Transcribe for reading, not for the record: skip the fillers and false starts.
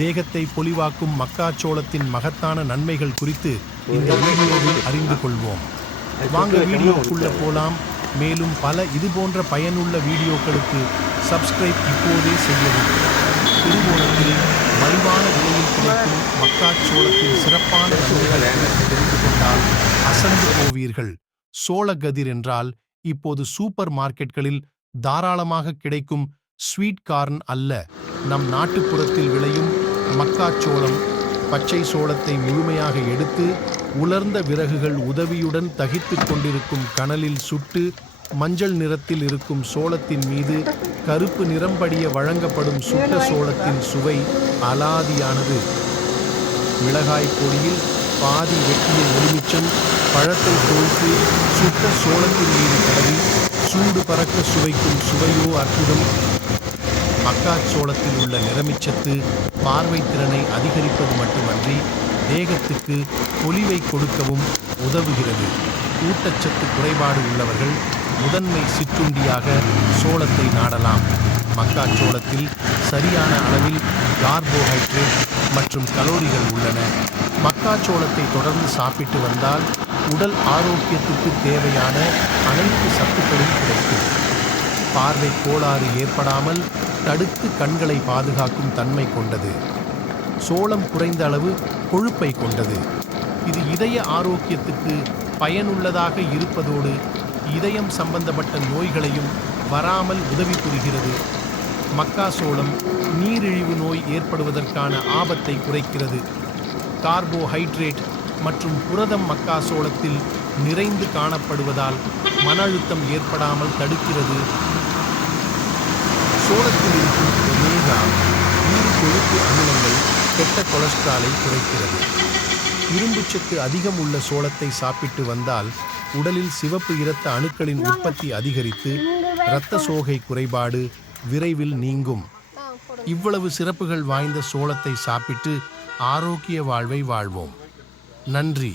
தேகத்தை பொலிவாக்கும் மக்காச்சோளத்தின் மகத்தான நன்மைகள் குறித்து இந்த வீடியோவில் அறிந்து கொள்வோம். வாங்க வீடியோக்குள்ள போலாம். மேலும் பல இதுபோன்ற பயனுள்ள வீடியோக்களுக்கு சப்ஸ்கிரைப் இப்போதே செய்யவும். திருவோணத்தில் மலிவான விலையில் கிடைக்கும் மக்காச்சோளத்தின் சிறப்பான நன்மைகளை தெரிந்து கொண்டால் அசந்து போவீர்கள். சோளக்கதிர் என்றால் இப்போது சூப்பர் மார்க்கெட்களில் தாராளமாக கிடைக்கும் ஸ்வீட் கார்ன் அல்ல, நம் நாட்டுப்புறத்தில் விளையும் மக்காச்சோளம். பச்சை சோளத்தை முழுமையாக எடுத்து உலர்ந்த விறகுகள் உதவியுடன் தகித்துக் கொண்டிருக்கும் கனலில் சுட்டு மஞ்சள் நிறத்தில் இருக்கும் சோளத்தின் மீது கருப்பு நிறம்படிய வழங்கப்படும் சுட்ட சோளத்தின் சுவை அலாதியானது. மிளகாய் பொடியில் பாதி வெட்டிய எலுமிச்சம் பழத்தை தோய்த்து சுட்ட சோளத்தின் மீது தடவி சூடு பறக்க சுவைக்கும் சுவையோ அற்புதம். மக்காச்சோளத்தில் உள்ள நிறமிச்சத்து பார்வை திறனை அதிகரிப்பது மட்டுமன்றி தேகத்துக்கு பொலிவை கொடுக்கவும் உதவுகிறது. ஊட்டச்சத்து குறைபாடு உள்ளவர்கள் முதன்மை சிற்றுண்டியாக சோளத்தை நாடலாம். மக்காச்சோளத்தில் சரியான அளவில் கார்போஹைட்ரேட் மற்றும் கலோரிகள் உள்ளன. மக்காச்சோளத்தை தொடர்ந்து சாப்பிட்டு வந்தால் உடல் ஆரோக்கியத்துக்கு தேவையான அனைத்து சத்துக்களும் கிடைக்கும். பார்வை கோளாறு ஏற்படாமல் தடுத்து கண்களை பாதுகாக்கும் தன்மை கொண்டது. சோளம் குறைந்த அளவு கொழுப்பை கொண்டது. இது இதய ஆரோக்கியத்துக்கு பயனுள்ளதாக இருப்பதோடு இதயம் சம்பந்தப்பட்ட நோய்களையும் வராமல் உதவி புரிகிறது. மக்காச்சோளம் நீரிழிவு நோய் ஏற்படுவதற்கான ஆபத்தை குறைக்கிறது. கார்போஹைட்ரேட் மற்றும் புரதம் மக்காச்சோளத்தில் நிறைந்து காணப்படுவதால் மன அழுத்தம் ஏற்படாமல் தடுக்கிறது. சோளத்தில் இருக்கும் ஒமேகா நீர் கொழுப்பு அமிலங்கள் கெட்ட கொலஸ்ட்ராலை குறைக்கிறது. இரும்புச்சத்து அதிகம் உள்ள சோளத்தை சாப்பிட்டு வந்தால் உடலில் சிவப்பு இரத்த அணுக்களின் உற்பத்தி அதிகரித்து இரத்த சோகை குறைபாடு விரைவில் நீங்கும். இவ்வளவு சிறப்புகள் வாய்ந்த சோளத்தை சாப்பிட்டு ஆரோக்கிய வாழ்வை வாழ்வோம். நன்றி.